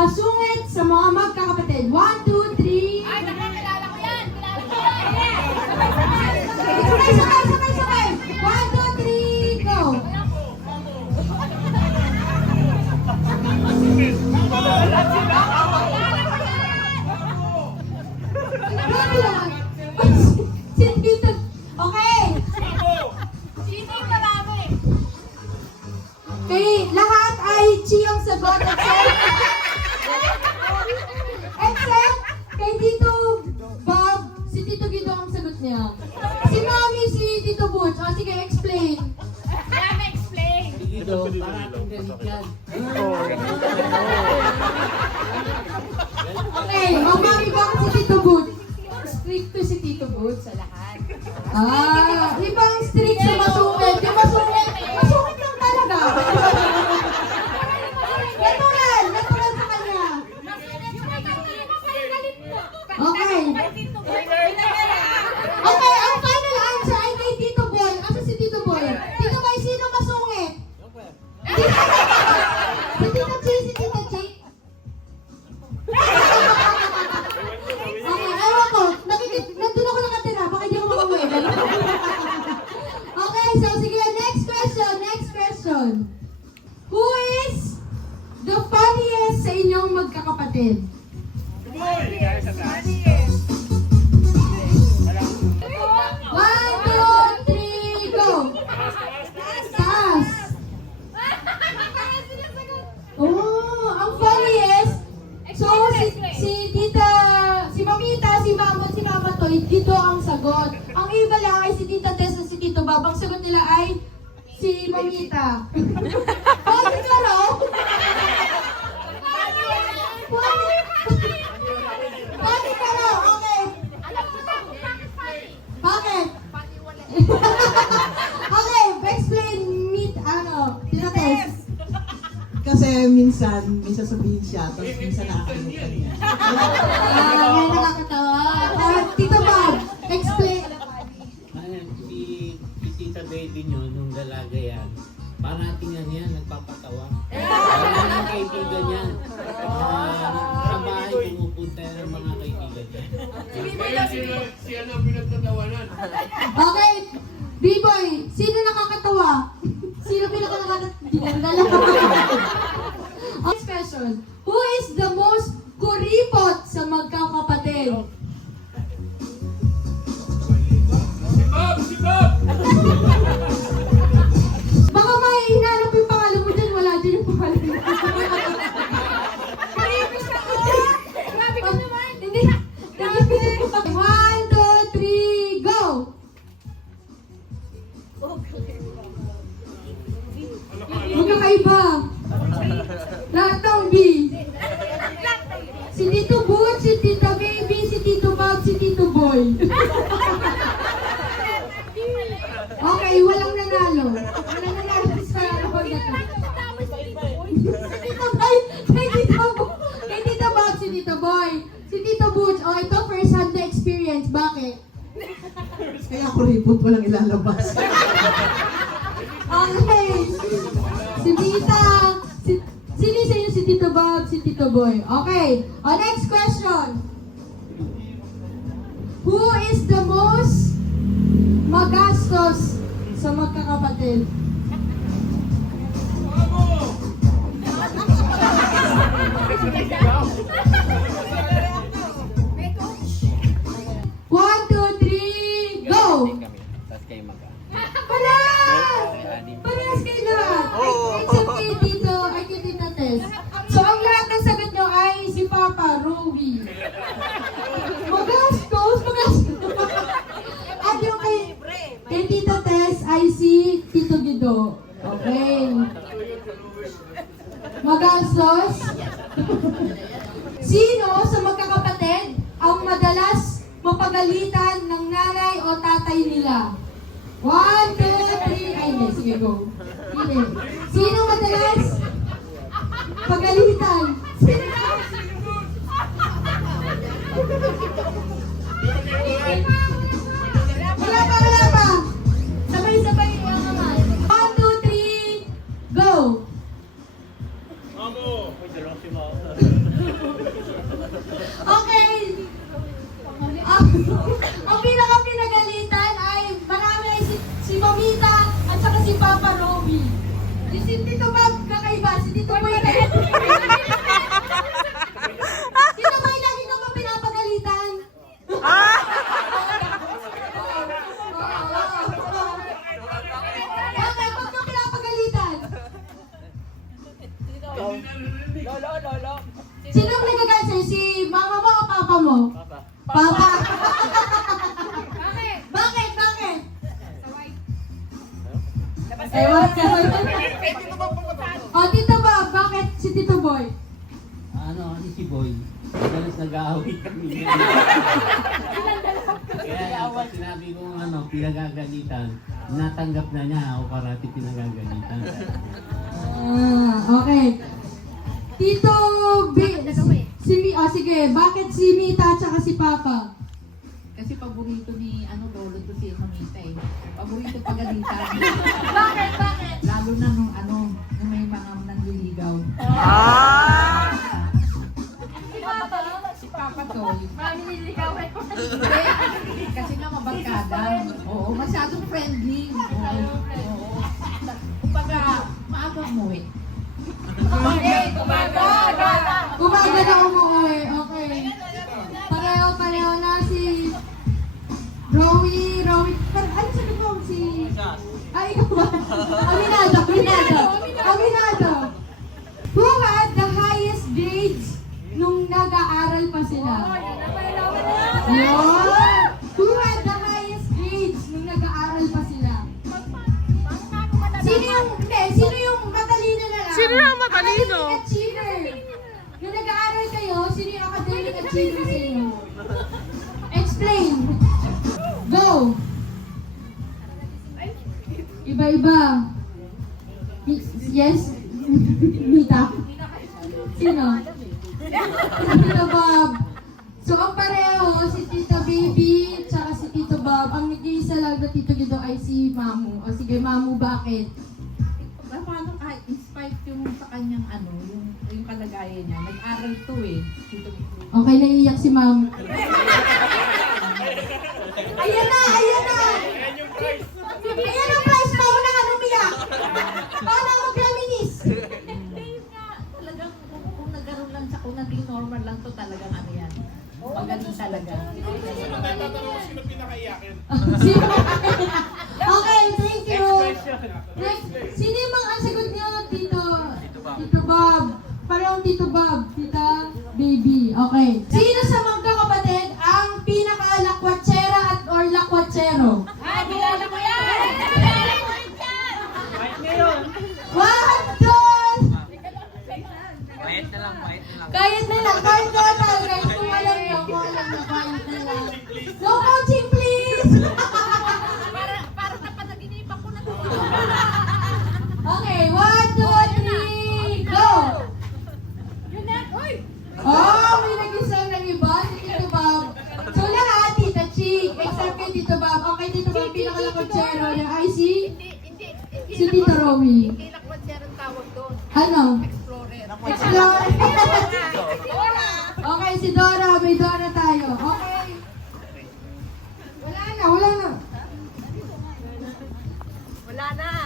masungit sa mga magkakapatid. 1, 2, 3. Ay, nakakilala ko yan! Kilala ko yan! Sabay! 1, 2, 3, go! Okay! Sino yung marami? Kay lahat ay Chi ang sagot except kay Tito Bob, si Tito Guido ang sagot niya. Si Mami, si Tito Butch. O sige, explain. Kaya ma-explain. Dito, parating ganit yan. Okay, o Mami, bakit si Tito Butch? Strict to si Tito Butch sa lahat. Ibang strict sa masungit. Yung masungit lang talaga. Natural sa kanya. Okay. Okay, ang final answer ay kay Tito Boy. Asa si Tito Boy? Tito Boy, sino masungit? Si Tito Chi, si Tito Chi. Okay, ewan ko. Nandun ako nakatira. Baka hindi ako makauwi. Okay, so sige, next question. Who is the funniest sa inyong magkakapatid? 1, 2, 3, go! Taas! Oh, ang funniest! So, si Mamita, si Mama, si Mama Toy, dito ang sagot. Ang iba lang ay si Tita Tess at si Tito Bob. Ang sagot nila ay si Mamita. Oh, si Karo! Funny Karo, okay. Alam mo na kung bakit funny? Bakit? Paniwala. Okay, explain meet, Tita Tess. Kasi minsan sabihin siya, tapos minsan nakakalimutan niya. Yan nakakatawa. Tito Bob, explain. Ayan, si Tita Baby nyo, nung dalaga yan, parating yan, nagpapatawa. Parang kaibigan yan. Sa bahay, pumupunta yan ang mga kaibigan yan. Siya na pinagtatawanan. Okay, B-boy, sino nakakatawa? Sino pinaka-nakakatawa? Next question. Who is the most kuripot sa magkakapatid? Si Bob! Baka may hinanap yung pangalan mo dyan, wala dyan yung pangalan mo. Karibis ako! Grabe ka naman! Hindi. 1, 2, 3, go! Huwag kakaiba. Lahat ng B. Si Tito Butch, si Tita Baby, si Tito Bob, si Tito Boy. Okay, walang nanalo. Walang nanalo sa rapag na to. Tito Boy, kay Tito Bob, si Tito Boy. Si Tito Butch, oh ito first hand na experience. Bakit? Kaya ako ripot, walang ilalabas. Okay. Si Tita. Sino sa inyo si Tito Bob, si Tito Boy? Okay. Next question. Who is the most magastos sa magkakapatid? One, two, three, go! Tapos kayo Wala! Parehas kayo lahat. Except kay Tito, ay kay Tita Tess. So, ang lahat ng sagot nyo ay si Papa, Rowie. Magastos. At yung kay Tita Tess ay si Tito Guido. Okay. Magastos. Sino sa magkakapatid ang madalas mapagalitan ng nanay o tatay nila? 1, 2, 3, ay hindi, sige go. Sige. Sino madalas pagalitan? Sino? Wala pa. Sabay-sabay yung naman. 1, 2, 3, go! Amo! Uy, dalawang si Mao. Tito Bob, kakaiba. Si Tito Boy kayo. Tito Boy, lagi ka pa pinapagalitan. Bakit? Ba't ka pinapagalitan? Sinong nagagalit sa'yo? Si mama mo o papa mo? Papa. Bakit? Bakit? Bakit? Labas Ewan ka. O, Tito Bob, bakit si Tito Boy? Ano, kasi si Boy, madalas nag-aawit kami. Kaya pag sinabi kong ano, pinagagalitan, natanggap na niya ako parati pinagagalitan. Okay. Tito sige, bakit si Mita at si Papa? Kasi paborito ni lolo to si Mamita eh. Paborito pagalitan. Bakit? Bakit? Lalo na nung nung may mga nanliligaw. Si Papa Toy. Marami nililigawan ko. Hindi, kasi nga mabarkada. Oo, masyadong friendly. Oo. Kumbaga, maaga mo eh. Umaga na umuwi. Okay. Pareho na si Rowie. Pero ano sabi ko? Ay, ikaw ba? Aminado. Who had the highest grades nung nag-aaral pa sila? Yun! Who had the highest grades nung nag-aaral pa sila? Sino yung matalino na lang? Sino yung matalino? Academic achiever. Nung nag-aaral kayo, sino yung academic achiever sa inyo? Explain. Go. Iba-iba. Yes? Mita? Sino? Tito Bob. So, ang pareho, si Tita Baby, tsaka si Tito Bob. Ang nag-iisa lang na Tito Guido ay si Mamu. O sige, Mamu, bakit? Paano kahit in spite yung sa kanyang yung kalagayan niya, nag-aral to eh. Okay, naiiyak si Mamu. Ayan na! Ayan ang prize mo na nga umiyak. Paano mo reminis? Hindi yun nga, talagang kung nagkaroon lang kung naging normal lang to talagang yan. Magaling talaga. Sino pinakaiyakin? Sino? Okay, thank you. Next, sino yung mga ang sagot niyo, Tito Bob? Parehong Tito Bob, Tita Baby. Okay. Sino sa magkakapatid ang pinaka-lakwatsera at or lakwatsero? Kilala ko yan! What? Doon! Kahit na lang. Kahit kung alam nyo, kahit na lang. No coaching, please! Para napanaginipan ko na to. Okay, 1, 2, 3, go! Yun na. Uy! Oh, may nag-isang ng iba, si Tito Bob. So lahat, Tita Chick, except kay Tito Bob. Okay, Tito Bob, pinakalakotsero niya ay si Tita Romy. Hindi lakwatsero ang tawag doon. Ano? Explorer. Explore. Okay, si Dora. May Dora tayo. Okay. Wala na. Wala na.